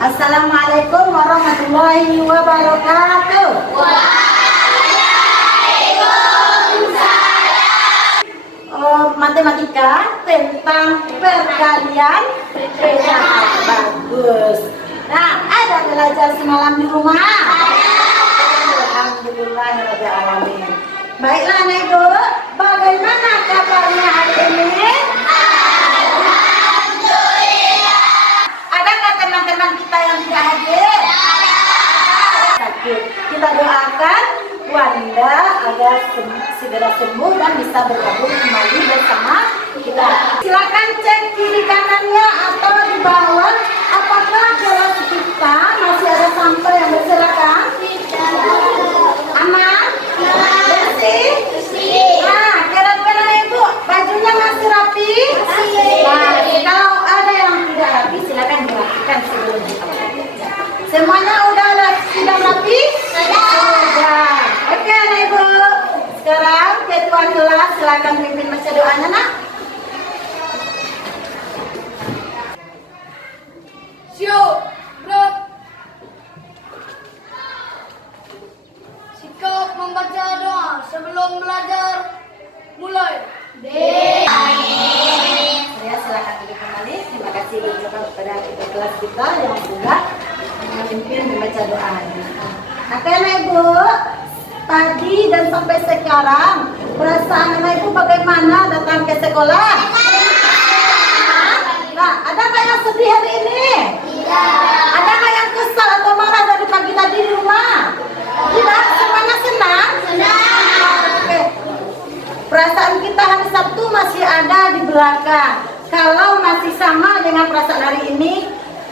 Assalamualaikum warahmatullahi wabarakatuh. Matematika tentang perkalian pecahan. Bagus. Nah, ada belajar semalam di rumah? Alhamdulillahirrahmanirrahim. Baiklah anak ibu, bagaimana kabarnya hari ini? Ada nggak teman-teman kita yang tidak hadir? Sakit. Kita doakan Wanda agar segera sembuh dan bisa bergabung kembali bersama kita. Silakan cek kiri kanannya atau di bawah. Apakah kelas kita masih ada sampel yang berserakan? Aman? Bersih? Nah, kira-kira ibu bajunya masih rapi? Nah, kalau ada yang tidak rapi silakan dirapikan sebelum kita. Semuanya sudah rapi? Sudah. Oke anak ibu. Sekarang ketua kelas silakan pimpin baca doanya nak. Siap, berat. Sikap membaca doa sebelum belajar mulai. Saya silakan duduk kembali. Terima kasih kepada ketua kelas kita yang sudah memimpin membaca doa. Oke anak ibu, tadi dan sampai sekarang perasaan anak ibu bagaimana datang ke sekolah? Nah, ada nggak yang sedih hari ini? Ada nggak yang kesal atau marah dari pagi tadi di rumah? Tidak, semuanya senang? Oke. Perasaan kita hari Sabtu masih ada di belakang. Kalau masih sama dengan perasaan hari ini,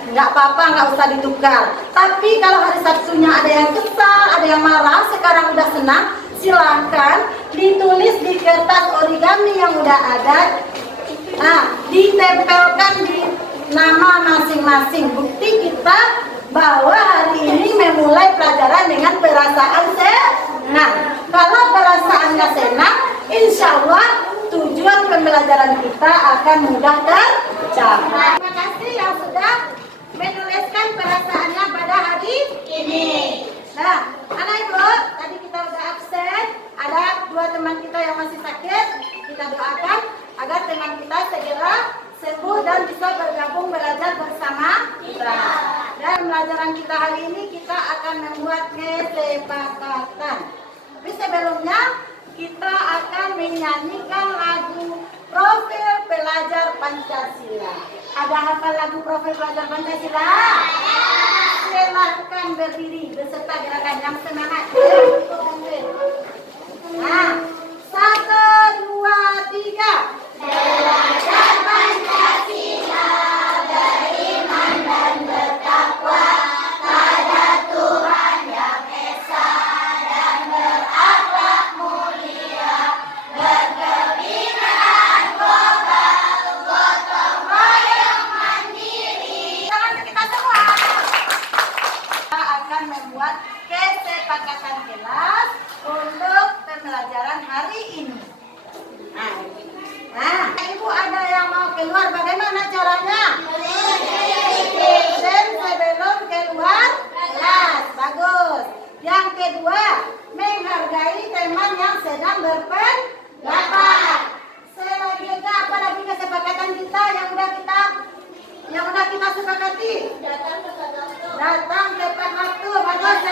nggak apa-apa, nggak usah ditukar. Tapi kalau hari Sabtunya ada yang kesal, ada yang marah, sekarang udah senang, silahkan ditulis di kertas origami yang udah ada. Nah, ditempelkan di nama masing-masing. Bukti kita bahwa hari ini memulai pelajaran dengan perasaan senang. Kalau perasaannya senang, insya Allah tujuan pembelajaran kita akan mudah tercapai. Terima kasih yang sudah menuliskan perasaannya pada hari ini. Nah, anak ibu, tadi kita udah absen. Ada dua teman kita yang masih sakit. Kita doakan agar teman kita segera sembuh dan bisa bergabung belajar bersama kita. Dan pelajaran kita hari ini kita akan membuat kesepakatan. Tapi sebelumnya kita akan menyanyikan lagu Profil Pelajar Pancasila. Ada hafal lagu Profil Pelajar Pancasila? Silahkan berdiri beserta gerakan yang semangat. Nah, 1, 2, 3. Belajar Pancasila, beriman dan bertakwa pada Tuhan yang Esa dan berakhlak mulia, berkebinaan global, gotong royong mandiri. Tangan kita semua. Kita akan membuat kesepakatan kelas untuk pembelajaran hari ini. Nah, ibu ada yang mau keluar, bagaimana caranya? Dan sebelum keluar kelas, bagus. Yang kedua, menghargai teman yang sedang berpendapat. Selanjutnya apa lagi kesepakatan kita yang udah kita sepakati? Datang tepat waktu, bagus.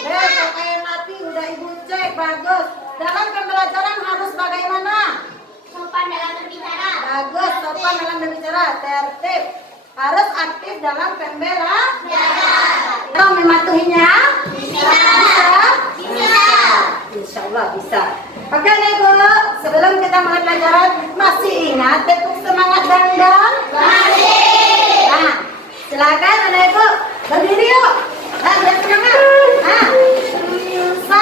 Pakai rapi, udah ibu cek, bagus. Dalam pembelajaran harus bagaimana? Sopan dalam berbicara. Bagus, sopan dalam berbicara, tertib. Harus aktif dalam pembelajaran. Kalau mematuhinya? Bisa. Insya Allah bisa. Oke ibu, sebelum kita mulai pelajaran, masih ingat tepuk semangat dangdang? Masih. Nah, silakan anak ibu berdiri yuk. Nah, biar semangat. Nah, 1, 2,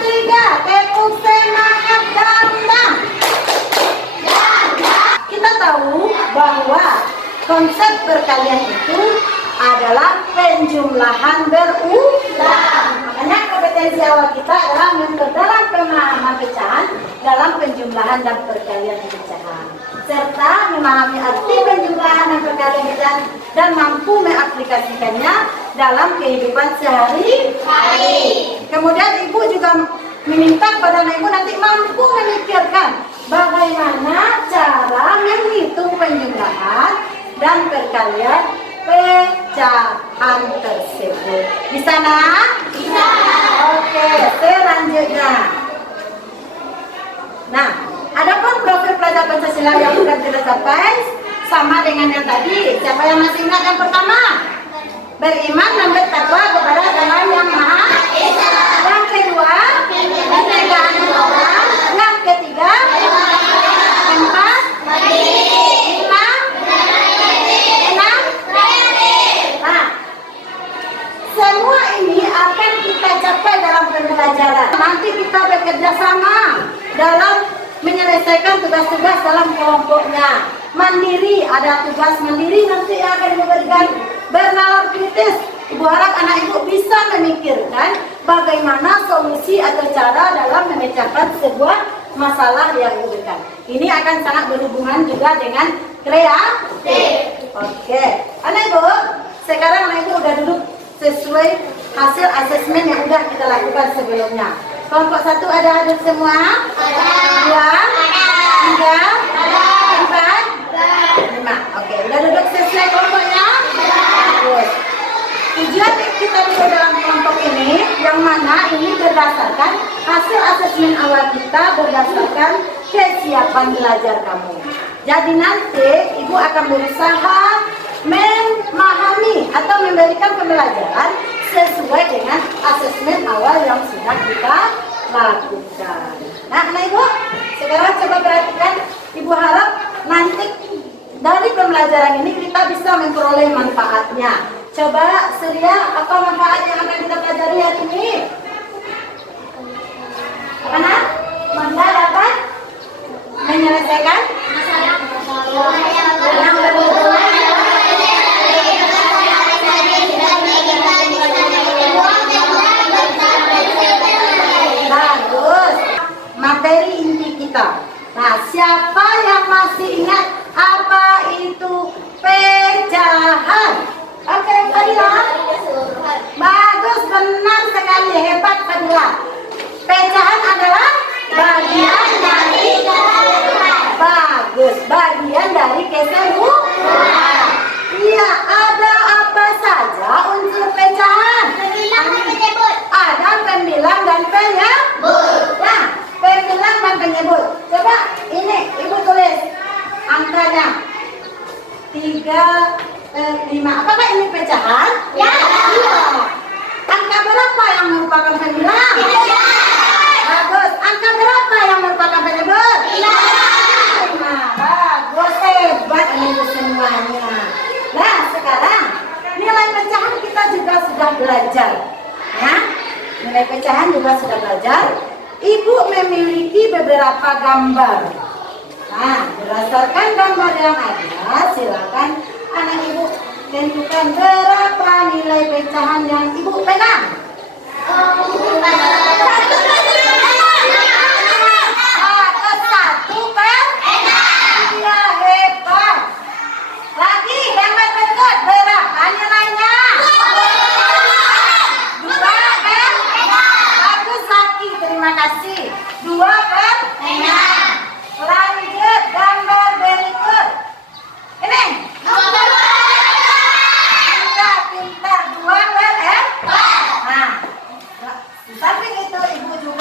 3, tepuk semangat dangdang. Kita tahu bahwa konsep perkalian itu adalah penjumlahan berulang. Makanya kompetensi awal kita adalah memperdalam pemahaman pecahan dalam penjumlahan dan perkalian pecahan, serta memahami arti penjumlahan dan perkalian dan mampu mengaplikasikannya dalam kehidupan sehari-hari. Kemudian ibu juga meminta kepada anak ibu nanti mampu memikirkan bagaimana cara menghitung penjumlahan dan perkalian pecahan tersebut. Bisa nak? Bisa. Oke, selanjutnya. Nah, adapun profil pelajar Pancasila yang sudah kita capai sama dengan yang tadi. Siapa yang masih ingat yang pertama? Beriman dan bertakwa kepada Tuhan Yang Maha Esa. Yang kedua, pencegahan orang. Yang ketiga, keempat, lima, enam. Nah, semua ini akan kita capai dalam pembelajaran. Nanti kita bekerja sama dalam menyelesaikan tugas-tugas dalam kelompoknya. Mandiri, ada tugas mandiri nanti yang akan diberikan. Bernalar kritis, ibu harap anak ibu bisa memikirkan bagaimana solusi atau cara dalam memecahkan sebuah masalah yang diberikan. Ini akan sangat berhubungan juga dengan kreatif. Oke, anak ibu, sekarang anak ibu udah duduk sesuai hasil asesmen yang udah kita lakukan sebelumnya. Kelompok 1 ada hadir semua? Ada. 2, 3, 4, 5. Oke, udah duduk sesuai kelompoknya? Bagus. Tujuan kita duduk dalam kelompok ini, yang mana ini berdasarkan hasil asesmen awal kita berdasarkan kesiapan belajar kamu. Jadi nanti ibu akan berusaha memahami atau memberikan pembelajaran sesuai dengan asesmen awal yang sudah kita lakukan. Nah, anak ibu, sekarang coba perhatikan. Ibu harap nanti dari pembelajaran ini kita bisa memperoleh manfaatnya. Coba Surya, apa manfaat yang akan kita pelajari hari ini? Apa nak? Manfaat dapat menyelesaikan yang berhubungan. Bagus. Materi inti kita. Nah, siapa yang masih ingat apa itu pecahan? Oke, Fadila. Bagus, benar sekali, hebat Fadila. Pecahan adalah bagian dari bagus, bagian dari keseluruhan. Iya, ada apa saja unsur pecahan? Pembilang dan penyebut. Ada pembilang dan penyebut. Nah, pembilang dan penyebut. Coba ini ibu tulis angkanya 3, 5. Apakah ini pecahan? Ya. Iya. Angka berapa yang merupakan pembilang? 3. Bagus. Angka berapa yang merupakan penyebut? 5. Nah, bagus, hebat ini semuanya. Nah, sekarang nilai pecahan kita juga sudah belajar. Ya, nilai pecahan juga sudah belajar. Ibu memiliki beberapa gambar. Nah, berdasarkan gambar yang ada, silakan anak ibu tentukan berapa nilai pecahan yang ibu pegang. Satu per 6. Iya, hebat. Lagi gambar berikut, berapa nilainya? 2 per 6. Bagus Laki, terima kasih. 2 per 6. Lanjut gambar berikut. Ini. Pintar, 2 per 4. Nah, di samping itu ibu juga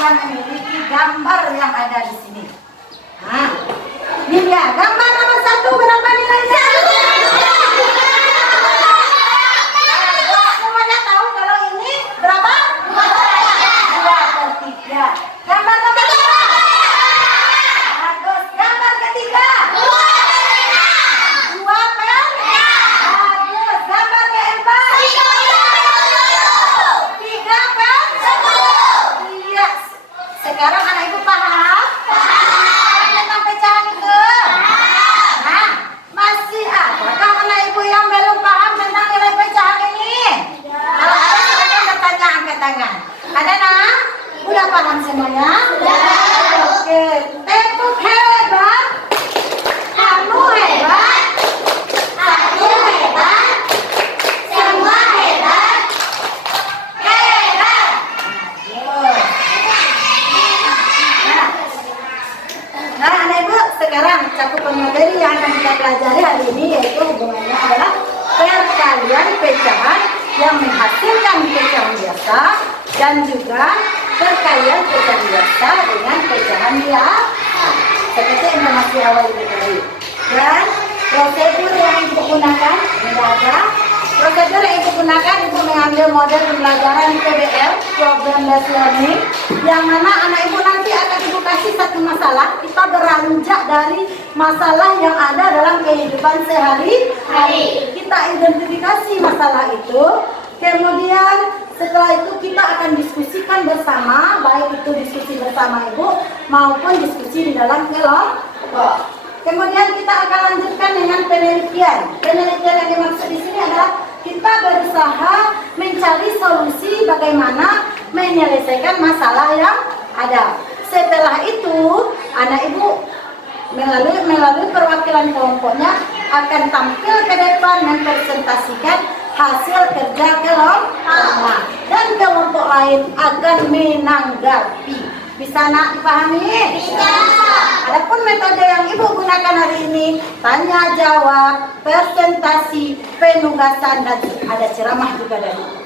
yang menghasilkan pecahan biasa dan juga perkalian pecahan biasa dengan pecahan biasa. Seperti informasi awal ini tadi. Dan prosedur yang ibu gunakan adalah prosedur yang ibu gunakan, ibu mengambil model pembelajaran PBL, Program Based Learning, yang mana anak ibu nanti akan ibu kasih satu masalah. Kita beranjak dari masalah yang ada dalam kehidupan sehari-hari. Kita identifikasi masalah itu, kemudian setelah itu kita akan diskusikan bersama, baik itu diskusi bersama ibu maupun diskusi di dalam kelompok. Kemudian kita akan lanjutkan dengan penelitian. Penelitian yang dimaksud di sini adalah kita berusaha mencari solusi bagaimana menyelesaikan masalah yang ada. Setelah itu, anak ibu melalui perwakilan kelompoknya akan tampil ke depan mempresentasikan hasil kerja kelompok, dan kelompok lain akan menanggapi. Bisa nak dipahami? Bisa. Adapun metode yang ibu gunakan hari ini, tanya jawab, presentasi, penugasan, dan ada ceramah juga dari ibu.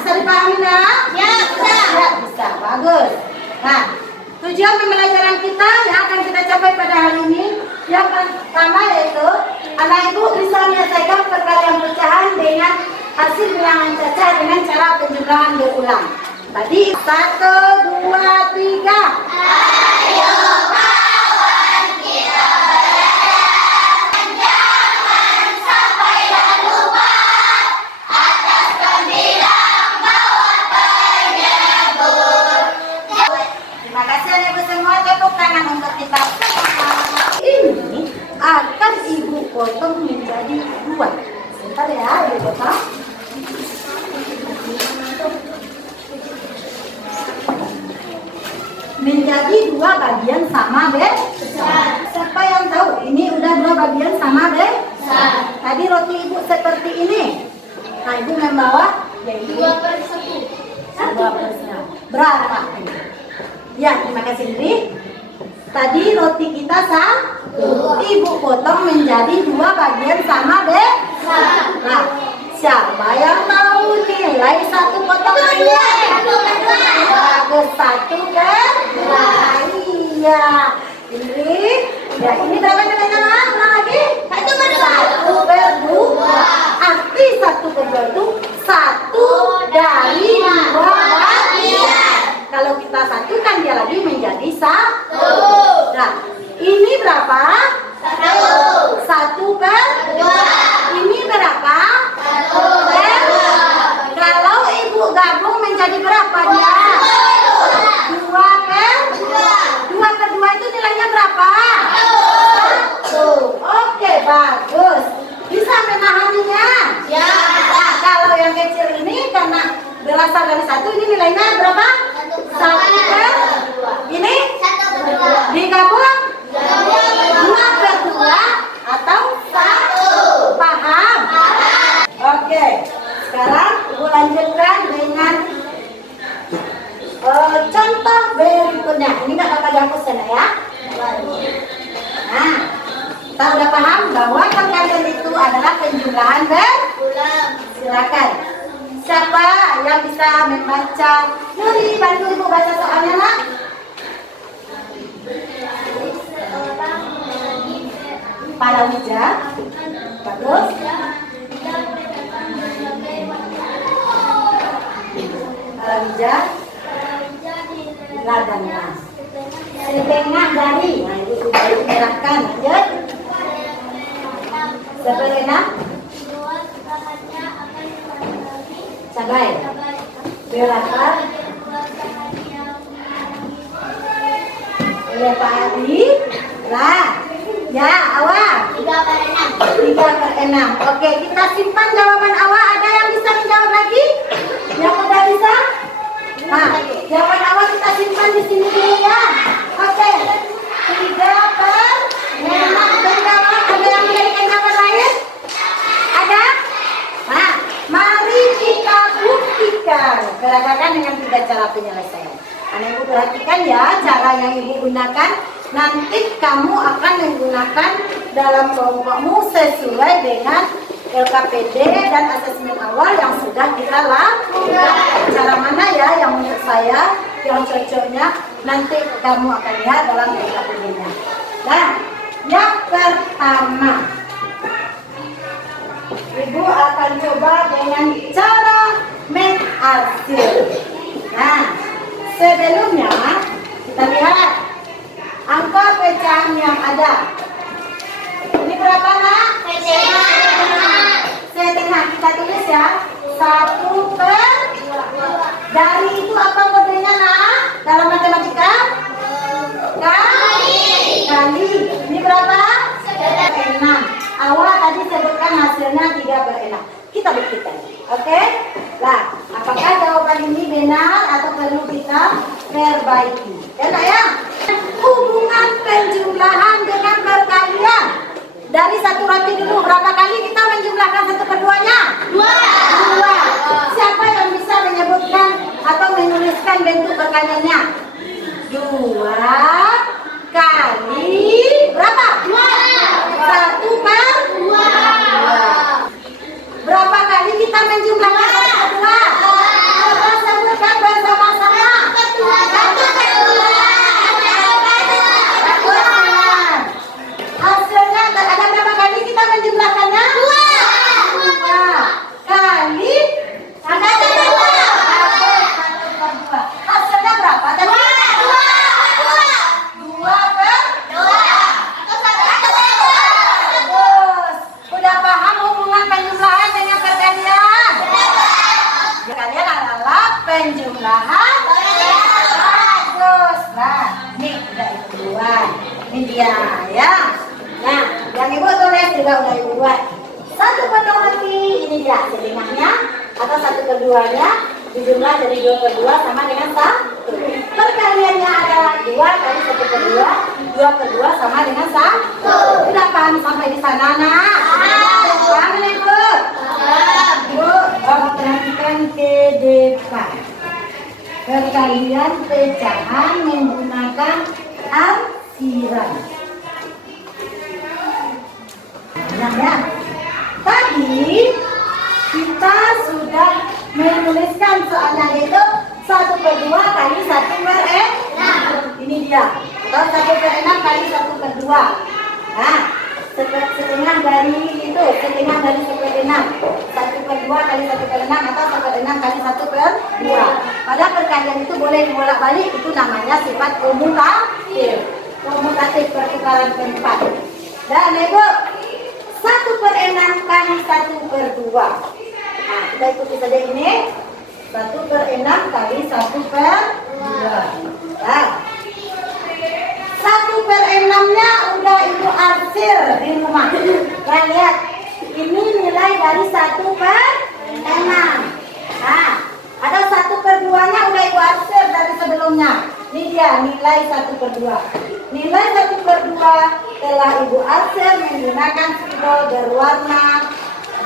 Bisa dipahami nak? Ya, bisa. Ya, bisa. Bagus. Nah, tujuan pembelajaran kita yang akan kita capai pada hari ini yang pertama yaitu anak ibu bisa menyelesaikan perkalian pecahan dengan hasil bilangan caca dengan cara penjumlahan berulang. Tadi 1, 2, 3. Ayo kawan kita belajar, jangan sampai lupa atas pembilang bawah penyebut. Terima kasih ibu semua, tepuk tangan untuk kita semua. Ini akan ibu potong menjadi 2. Sebentar ya, ibu potong. Menjadi 2 bagian sama besar. Siapa yang tahu ini udah 2 bagian sama besar? Tadi roti ibu seperti ini. Nah, ibu membawa jadi 2/1. 2/1. Berapa? Ya, terima kasih Indri. Tadi roti kita sama. Ibu potong menjadi 2 bagian sama besar. Nah, siapa yang tahu nilai 1 potongan 2? Bagus, 1 kan? Iya. Ya, ini berapa nilainya Mak? Ulang lagi. 1/2. Arti 1/2 itu 1 dari 2 bagian. Kalau kita satukan dia lagi menjadi 1. Nah, ini berapa? 1/2. Ini berapa? 1/2. Kalau ibu gabung menjadi berapa dia? 2/2 itu nilainya berapa? 1. Oke, bagus. Bisa memahaminya? Ya. Nah, kalau yang kecil ini karena berasal dari 1, ini nilainya berapa? 1/2. Ini? 1/2. Digabung? 2/2 atau 1. Paham? Oke. Sekarang ibu lanjutkan dengan contoh berikutnya. Ini nggak bakal dihapus ya. Nah, kita udah paham bahwa perkalian itu adalah penjumlahan berulang. Silakan. Siapa yang bisa membaca? Yuri, bantu ibu baca soalnya nak. Palawija. Bagus. Palawija. Ladangnya. Setengah dari. Nah, itu sudah dikerahkan. Lanjut. Setengah. Cabai. Berapa? Oleh Pak Adi. Lah. Ya, awal. 3/6. Oke, kita simpan jawaban awal. Ada yang bisa menjawab lagi? Yang udah bisa? Nah, jawaban awal kita simpan di sini dulu ya. Oke. 3/6. Ada yang memberikan jawaban lain? Ada? Nah, mari kita buktikan. Berdasarkan dengan 3 cara penyelesaian. Anak ibu perhatikan ya cara yang ibu gunakan. Nanti kamu akan menggunakan dalam kelompokmu sesuai dengan LKPD dan asesmen awal yang sudah kita lakukan. Cara mana ya yang menurut saya yang cocoknya nanti kamu akan lihat dalam LKPD-nya. Nah, yang pertama, Ibu akan coba dengan cara mengarsir. Nah, sebelumnya kita lihat angka pecahan yang ada. Ini berapa, Nak? Setengah. Kita tulis ya. 1/2. Dari itu apa kodenya, Nak? Dalam matematika? Kali. Ini berapa? 6. Awal tadi sebutkan hasilnya 3/6. Kita buktikan. Oke? Nah, apakah jawaban ini benar atau perlu kita perbaiki? Enak ya? Hubungan penjumlahan dengan perkalian. Dari satu roti dulu, berapa kali kita menjumlahkan 1/2-nya? 2. Siapa yang bisa menyebutkan atau menuliskan bentuk perkaliannya? 2 kali berapa? 1/2. Berapa kali kita menjumlahkan 1/2? Coba sebutkan bersama-sama. 1/2. Hasilnya ada berapa kali kita menjumlahkannya? 2 kali 1/2. Hasilnya berapa? 2/2. Udah paham hubungan penjumlahan dengan perkalian? Perkalian adalah penjumlahan. Bagus. Nah, ini udah Ibu buat. Ini dia ya. Nah, yang Ibu tulis juga udah Ibu buat. 1/2 ini dia setengahnya atau 1/2-nya dijumlah dari 2/2 sama dengan 1. Perkaliannya adalah 2 kali 1/2. 2/2 sama dengan 1. Sudah paham sampai di sana, Nak? Paham, Ibu? Ibu, perhatikan ke depan. Perkalian pecahan menggunakan arsiran. Nah ya, tadi kita sudah menuliskan soalnya itu 1/2 kali 1/6. Ini dia. Atau 1/6 kali 1/2. Nah, setengah dari itu, setengah dari 1/6. 1/2 kali 1/6 atau 1/6 kali 1/2. Pada perkalian itu boleh dibolak-balik, itu namanya sifat komutatif. Komutatif pertukaran tempat. Dan Ibu, 1/6 kali 1/2. Nah, kita ikuti saja ini. 1/6 kali 1/2. Nah, 1/6-nya udah Ibu arsir di rumah. Nah, lihat. Ini nilai dari 1/6. Nah, ada 1/2-nya udah Ibu arsir dari sebelumnya. Ini dia nilai 1/2. Nilai 1/2 telah Ibu arsir menggunakan spidol berwarna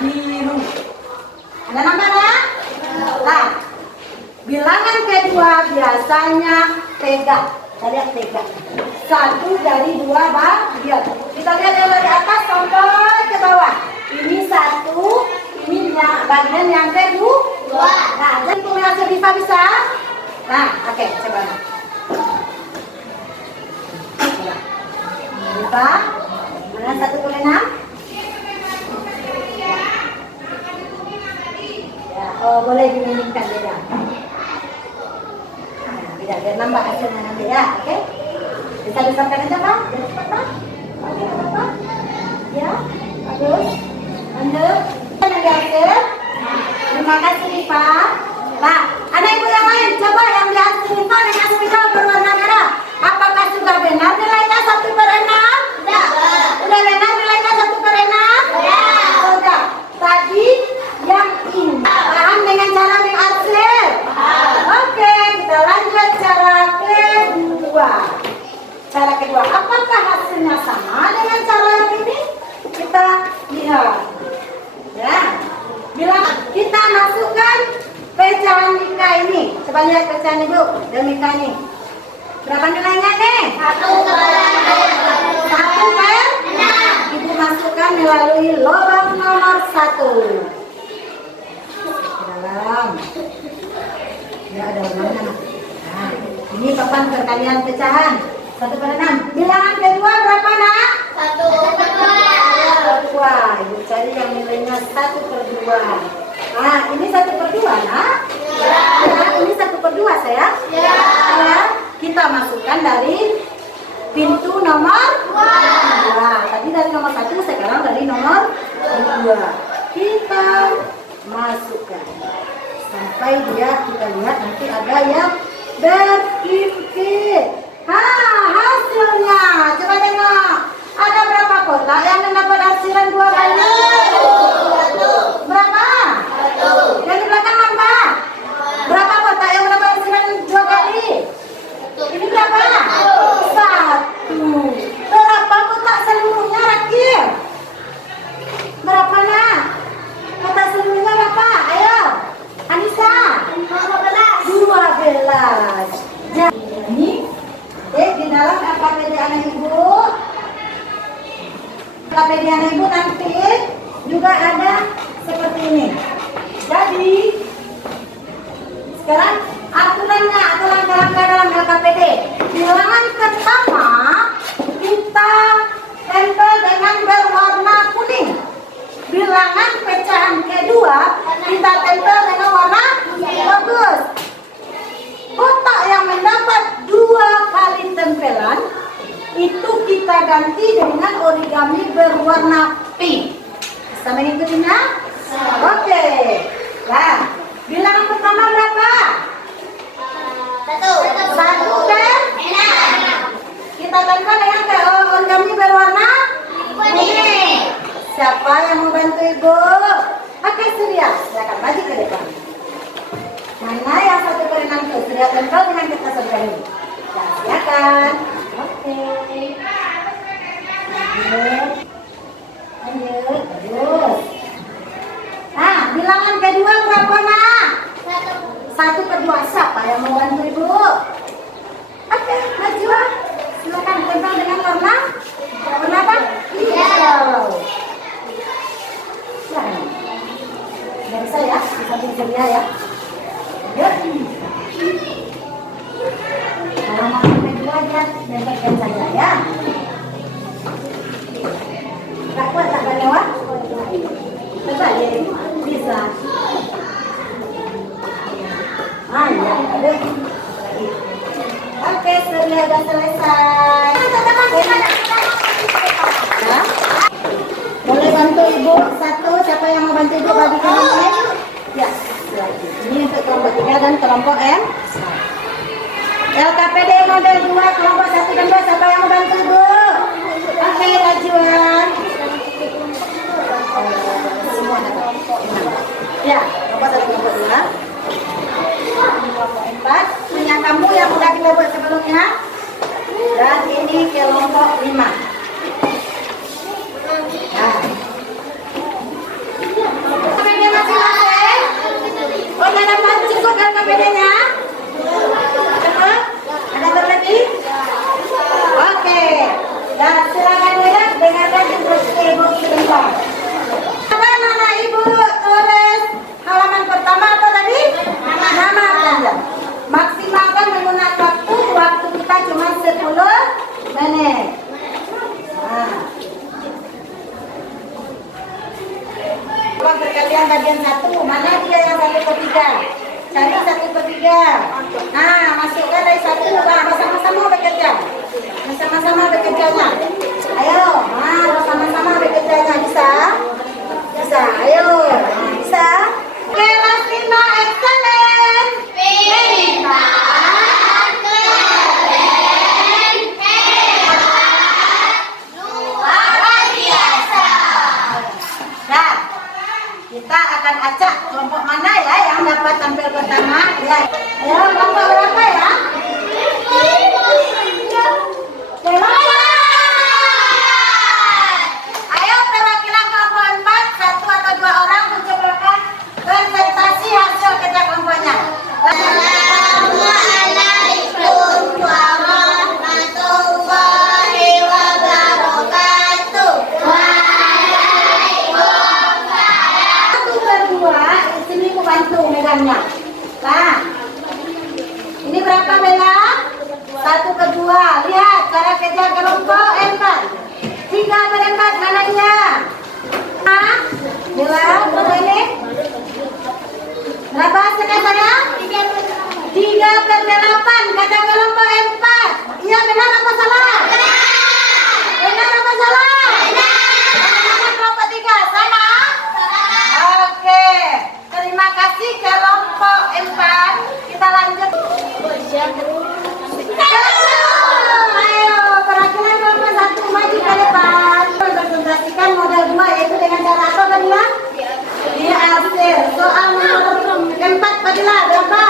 biru. Ada namanya? Nah, bilangan kedua biasanya tegak. Kita lihat tegak. 1 dari 2 bagian. Kita lihat yang dari atas sampai ke bawah. Ini 1, ini bagian yang kedua. Nah, jadi hasil bisa? Nah, oke, coba. Lupa? Mana 1/6? Ya, oh boleh diminimkan beda. Nah, beda, biar nambah hasilnya nanti ya, oke? Bisa disamakan aja, Pak? Biar cepat, Pak? Oke, Pak? Ya, bagus. Lanjut. Yang dihasil. Terima kasih, Pak. Nah, anak Ibu yang lain, coba yang dihasil Pak dengan spidol berwarna merah. Apakah sudah benar nilainya 1/6? Udah benar nilainya 1/6? Sudah. Tadi yang ini paham dengan cara mengarsir? Oke, kita lanjut cara kedua. Cara kedua, apakah hasilnya sama dengan cara yang ini? Kita lihat. Ya, bila kita masukkan pecahan Mika ini, coba lihat pecahan Ibu dan Mika ini. Berapa nilainya nih? 1/6. Ibu masukkan melalui lubang nomor 1. Dalam. Ya, ada mana? Nah, ini papan perkalian pecahan. 1 per 6. Bilangan kedua berapa, Nak? 1 per 2. Ibu cari yang nilainya 1 per 2. Nah, ini 1 per 2, Nak? Ya. Nah, ini 1 per 2, sayang? Ya. Ya. Kita masukkan dari pintu nomor 2. Tadi dari nomor 1, sekarang dari nomor 2. Kita masukkan sampai dia, kita lihat nanti ada yang berkimpit. Hasilnya coba tengok, ada berapa kotak yang mendapat hasilan 2 kali? Berapa? Yang di belakang apa? Berapa kotak yang mendapat hasilan 2 kali? Ini berapa? 1. Berapa kotak seluruhnya, Rakib? Berapa, Nak? Kotak seluruhnya berapa? Ayo, Anissa. 12. Jadi, di dalam KPD anak ibu, KPD anak ibu nanti juga ada seperti ini. Jadi, sekarang aturannya, aturan dalam LKPD. Bilangan pertama kita tempel dengan berwarna kuning. Bilangan pecahan kedua kita tempel dengan warna bagus. Kotak yang mendapat 2 kali tempelan itu kita ganti dengan origami berwarna pink. Bisa mengikutinya? Oke. Nah, bilangan pertama berapa? 1 per 6. Kita tempel dengan origami berwarna kuning. Siapa yang mau bantu ibu? Oke, Surya, silakan maju ke depan. Mana yang 1 per 6 itu? Surya tempel dengan kertas origami. Nah, silakan. Oke. Lanjut. Terus. Nah, bilangan kedua berapa, Nak? 1 per 2. Siapa yang mau bantu ibu? Oke, maju. Silakan tempel dengan warna apa? Hijau. Silakan. Dari saya, di samping Surya ya. Yuk. Kalau mau kedua aja, tempelkan saja ya. Gak kuat tak lewat? Coba ya, bisa. Ya, oke, sudah selesai. Ya. Boleh bantu ibu 1, siapa yang mau bantu ibu bagikan ini? Ya, silakan. Ini untuk kelompok 3 dan kelompok M. LKPD model 2, kelompok 1 dan 2, siapa yang mau bantu ibu? Oke, Rajuan. Semua ada. Ya, kelompok 1, kelompok 2. Kelompok 4 punya kamu yang udah kita buat sebelumnya. Dan ini kelompok 5. Nah. KPD masing-masing. Oh, udah dapat cukup kan KPD-nya? Cepat? Ada berlebih? Oke. Dan silakan lihat dengarkan instruksi ibu sebentar. Apa nama ibu tulis halaman pertama apa tadi? Nama pelajar. Maksimalkan menggunakan waktu kita cuma 10 menit. Nah. Uang perkalian bagian 1, mana dia yang 1 per 3? Cari 1 per 3. Nah, masukkan dari 1. Nah, bersama-sama bekerja. Bersama-sama bekerjanya. Ayo, bersama-sama bekerjanya. Bisa? Bisa, ayo. Nah, bisa? Kelas 5 excellent. Nah, kita akan acak kelompok mana ya yang dapat tampil pertama. Ya, kelompok berapa ya? Ayo perwakilan kelompok 4, 1 atau 2 orang mencobakan presentasi hasil kerja kelompoknya. Assalamualaikum warahmatullahi wabarakatuh. Waalaikumsalam Bila, berapa ini? Berapa hasilnya saya? 3/8. Kata kelompok 4. Iya benar apa salah? Benar apa salah? Benar. Kelompok 3 sama? Oke. Terima kasih kelompok 4. Kita lanjut. Ayo, perwakilan kelompok 1 maju ke depan. Presentasikan model 2 yaitu dengan cara apa, Fadila? Diarsir. Soal nomor 4, Fadila, berapa?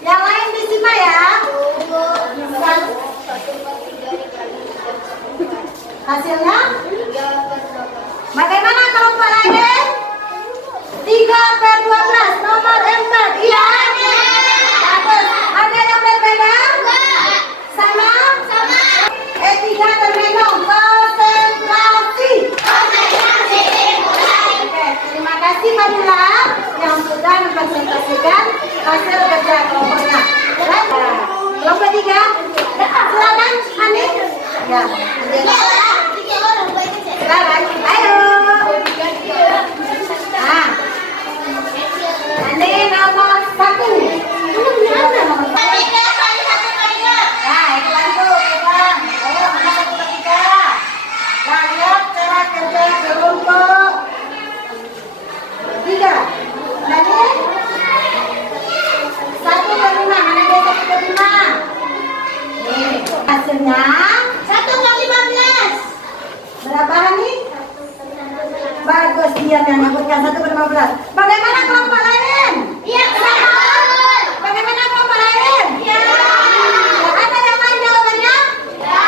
Yang lain disimak ya. Hasilnya? Bagaimana kelompok lain? 3/12. Nomor 4. Iya? Bagus. Ada yang berbeda? Sama? Tiga terminum. Konsentrasi. Oke, terima kasih Fadila yang sudah mempresentasikan hasil kerja kelompoknya. Kelompok 3, silakan Hani. Ya. Silakan. Ayo. Nah, ini nomor 1. Nah, iklan tuh, iklan. Ayo, mana 1/3. Lihat cara kerja kelompok 3. Jadi 1/5. Mana dia 1/5? Nih, hasilnya 1/15. Berapa nih? Bagus, dia yang nyebutkan 1/15. Bagaimana kelompok lain? Iya, sama. Bagaimana kelompok lain? Iya. Ada yang lain jawabannya? Ya.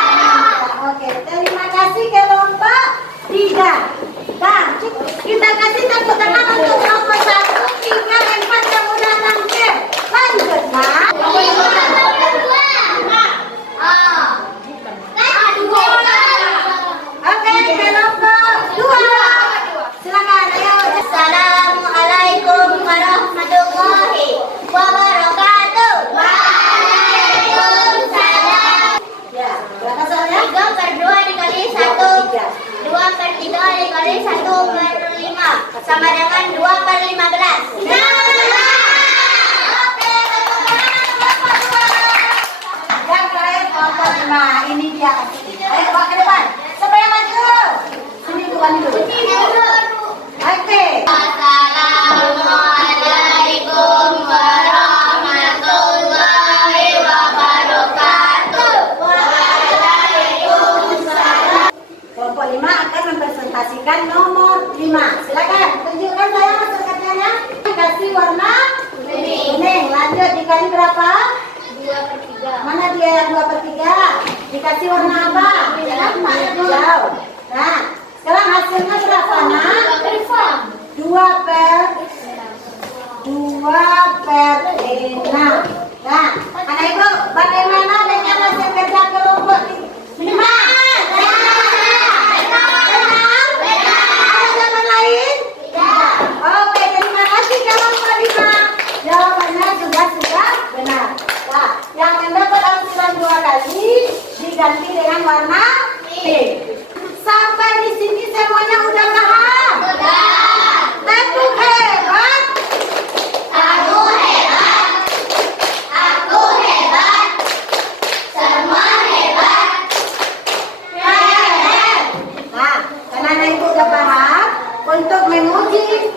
Oke, terima kasih kelompok 3. Nah, kita kasih tepuk tangan untuk kelompok 1, 3, 4 yang udah tampil. Lanjut, Pak. Oke, kelompok 2. Silakan, ayo. Assalamualaikum warahmatullahi wabarakatuh. Waalaikumsalam. Ya, berapa soalnya? 3/2 dikali 1. 2/3 dikali 1/5 sama dengan 2/15. Yang terakhir kelompok 5. Ini dia. Ayo bawa ke depan. Siapa yang maju? Sini bukan dulu. Oke. Assalamualaikum warahmatullahi wabarakatuh. Waalaikumsalam. Kelompok 5 akan mempresentasikan nomor 5. Silakan tunjukkan saya hasil kerjanya. Dikasih warna kuning. Lanjut dikali berapa? 2/3. Mana dia yang 2/3? Dikasih warna apa? Hijau. Nah, sekarang hasilnya berapa, nak? 2/6. Nah, anak ibu, bagaimana dengan hasil kerja kelompok 5? Ada jawaban lain? Oke, terima kasih kelompok 5. Jawabannya sudah benar. Nah, yang mendapat angsuran 2 kali diganti dengan warna pink. Sampai di sini semuanya udah paham? Tepuk hebat. Aku hebat. Aku hebat. Semua hebat. Nah, karena ibu udah paham, untuk menguji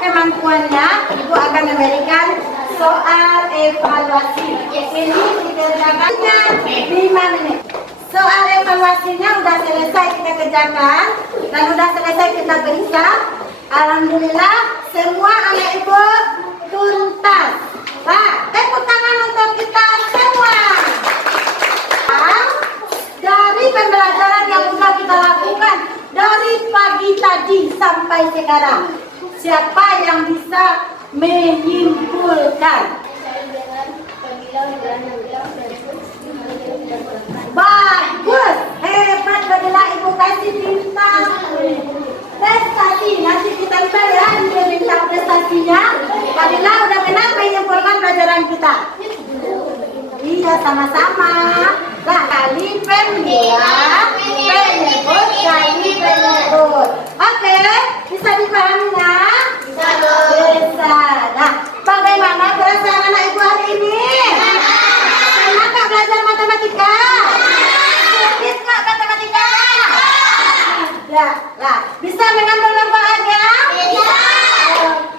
kemampuannya, ibu akan memberikan soal evaluasi. Ini dikerjakannya 5 menit. Soal evaluasinya udah selesai kita kerjakan dan udah selesai kita periksa. Alhamdulillah semua anak ibu tuntas. Nah, tepuk tangan untuk kita semua. Dari pembelajaran yang sudah kita lakukan dari pagi tadi sampai sekarang, siapa yang bisa menyimpulkan? Bagus, hebat, berilah ibu kasih bintang prestasi. Nanti kita lihat ya ini bintang prestasinya. Berilah udah benar menyimpulkan pelajaran kita. Iya, sama-sama. Nah, kali penyebut kali penyebut. Oke, bisa dipahami ya? mengambil manfaatnya? Bisa.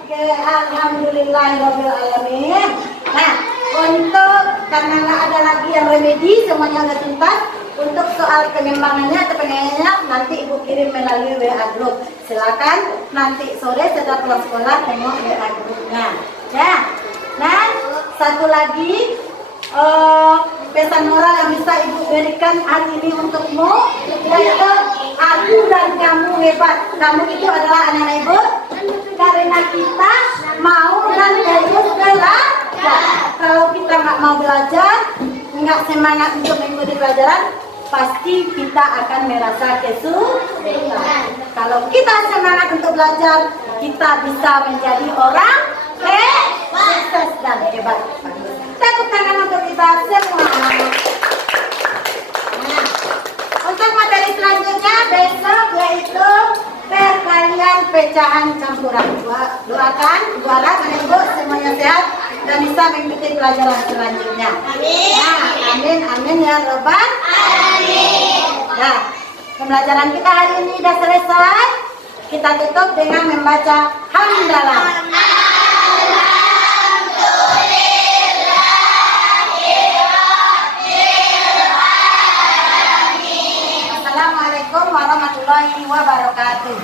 Oke, alhamdulillahirabbil alamin. Nah, untuk karena nggak ada lagi yang remedi, semuanya udah tuntas. Untuk soal pengembangannya atau pengennya nanti ibu kirim melalui WA group. Silakan nanti sore setelah pulang sekolah tengok WA grupnya. Ya. Nah, satu lagi pesan moral yang bisa ibu berikan hari ini untukmu, yaitu aku dan kamu hebat. Kamu itu adalah anak ibu karena kita mau dan harus belajar. Kalau kita nggak mau belajar, nggak semangat untuk mengikuti pelajaran, pasti kita akan merasa kesulitan. Kalau kita semangat untuk belajar, kita bisa menjadi orang sukses dan hebat. Tepuk tangan untuk kita semua. Nah, untuk materi selanjutnya besok yaitu perkalian pecahan campuran. Doakan, bualah anak ibu semuanya sehat dan bisa mengikuti pelajaran selanjutnya. Amin. Nah, amin, amin ya robbal alamin. Nah, pembelajaran kita hari ini sudah selesai. Kita tutup dengan membaca hamdalah. Assalamualaikum warahmatullahi wabarakatuh.